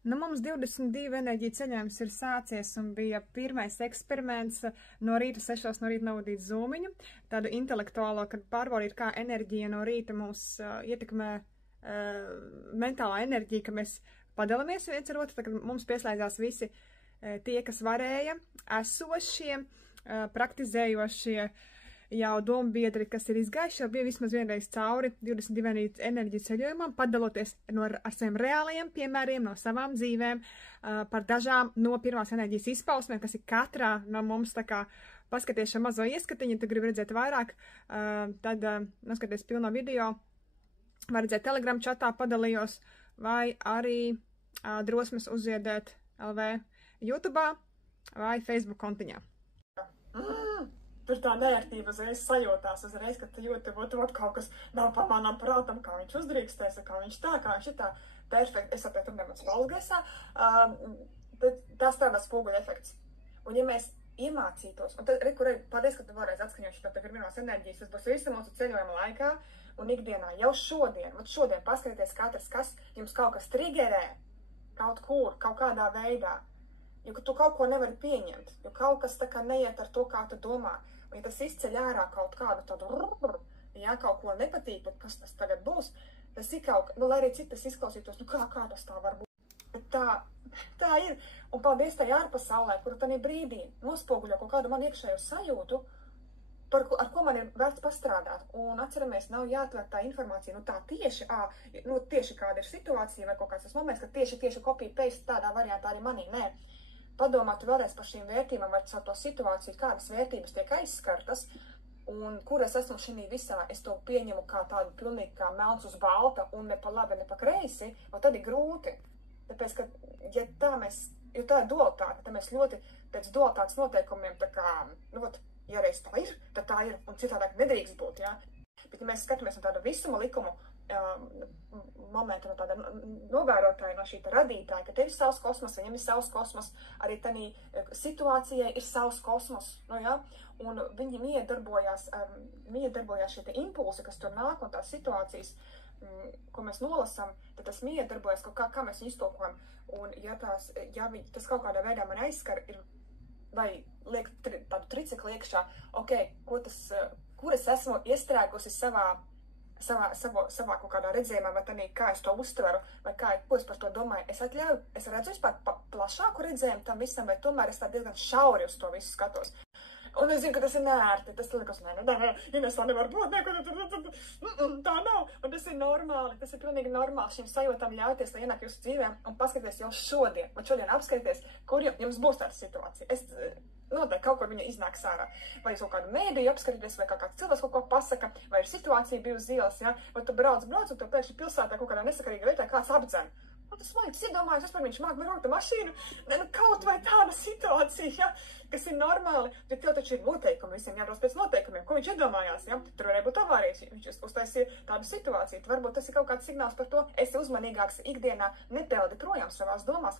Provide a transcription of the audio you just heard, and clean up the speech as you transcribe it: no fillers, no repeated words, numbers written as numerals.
Nu, mums 22 enerģija ceļojums ir sācies un bija pirmais eksperiments no rīta 6 no rīta novadīt zūmiņu, tādu intelektuālo, kad pārbaudīt, kā enerģija no rīta mūs ietekmē mentālā enerģija, ka mēs padalāmies viens ar otru, tad mums pieslēdzās visi tie, kas varēja, esošie, praktizējošie, jau dombiedri, kas ir izgājuši, jau bija vismaz vienreiz cauri 22 enerģiju ceļojumam, padaloties ar saviem reālajiem piemēriem no savām dzīvēm, par dažām no pirmās enerģijas izpausmēm, kas ir katrā no mums, tā kā paskaties šo mazo ieskatiņu, tu gribi redzēt vairāk, tad noskaties pilno video, var redzēt Telegram čatā, padalījos, vai arī drosmes uzziedēt LV YouTube'ā vai Facebook kontiņā. Tur tā neērtība uzreiz sajūtās, ka tu jūti, ot kaut kas nav pa manam prātam, kā viņš uzdrīkstēs, kā viņš ir tā, perfekti, es saprotu, tur nemaz valsts gaisā, tas tādā spoguļa efekts. Un ja mēs iemācītos, un tad, paldies, ka tu vēlreiz atskaņoši, ka tev ir pirmās enerģijas, tas būs visu mūsu ceļojuma laikā, un ikdienā, jau šodien paskatieties katrs, kas jums kaut kas trigerē, kaut kur, kaut kādā veidā, jo tu kaut ko nevari pieņemt, jo kaut kas tā kā neiet ar to, kā tu domā. Un ja tas izceļ ārā kaut kādu tādu, ja kaut ko nepatīk, bet kas tas tagad būs, tas ir kaut, lai arī cik tas izklausītos, kā tas tā var būt. Bet tā ir. Un paldies tai ārpasaulē, kuru tādā brīdī nospoguļo kaut kādu man iekšējo sajūtu, ar ko man ir vērts pastrādāt. Un atceramies, nav jāatver tā informācija, tā tieši, tieši kāda ir situācija vai kaut kāds tas moments, ka tieši copy paste tādā variantā arī manī, nē. Padomāt vēlreiz par šīm vērtībām vai caur to situāciju, kādas vērtības tiek aizskartas un kur es esmu šī visā, es to pieņemu kā tādu pilnīgi kā melns uz balta un ne pa labi, ne pa kreisi, un tad ir grūti. Tāpēc, ka, jo tā ir dualitāte, tad mēs ļoti pēc dualitātes noteikumiem tā kā, ja reiz tā ir, tad tā ir, un citādāk nedrīkst būt, jā. Bet, ja mēs skatāmies no tādu visuma likumu momentu, no tāda novērotāja, no šī radītāja, ka tev ir savs kosmos, viņam ir savs kosmos, arī tādā situācijai ir savs kosmos, un viņi miedarbojās šie impulsi, kas tur nāk, un tās situācijas, ko mēs nolasam, tad tas miedarbojas kaut kā mēs viņu iztolkojam, un ja tas kaut kādā veidā man aizskar, vai liek tādu tricekli iekšā, kur es esmu iestrēgusi savā kaut kādā redzējumā, vai tādā, kā es to uztveru, vai ko es par to domāju. Es redzu vispār plašāku redzējumu tam visam, vai tomēr es tā diezgan šauri uz to visu skatos. Un es zinu, ka tas ir neērti, tas liekas, Ines, tā nevar būt, tā nav, un tas ir normāli, tas ir pilnīgi normāli šīm sajūtām ļauties, lai ienāk jūsu dzīvēm un paskaties jau šodien apskaties, kur jums būs tāda situācija. Noteikti kaut kur viņa iznāks ārā. Vai jūs kaut kādu mēdīju apskatīties, vai kāds cilvēks kaut ko pasaka, vai ir situācija bija uz ielas, vai tu brauc, un tev pēkšņi pilsētā kaut kādā nesakarīga vietā kāds apdzen. Tas maļķis iedomājas, vispār viņš māk braukt ar mašīnu, kaut vai tāda situācija, kas ir normāli, bet tev taču ir noteikumi, visiem jābrauc pēc noteikumiem, ko viņš iedomājās, Tur varēja būt avārijas, viņš uztaisīja tādu situāciju, varbūt tas ir kaut kāds signāls par to, esi uzmanīgāks ikdienā, nepeldi projām savās domās,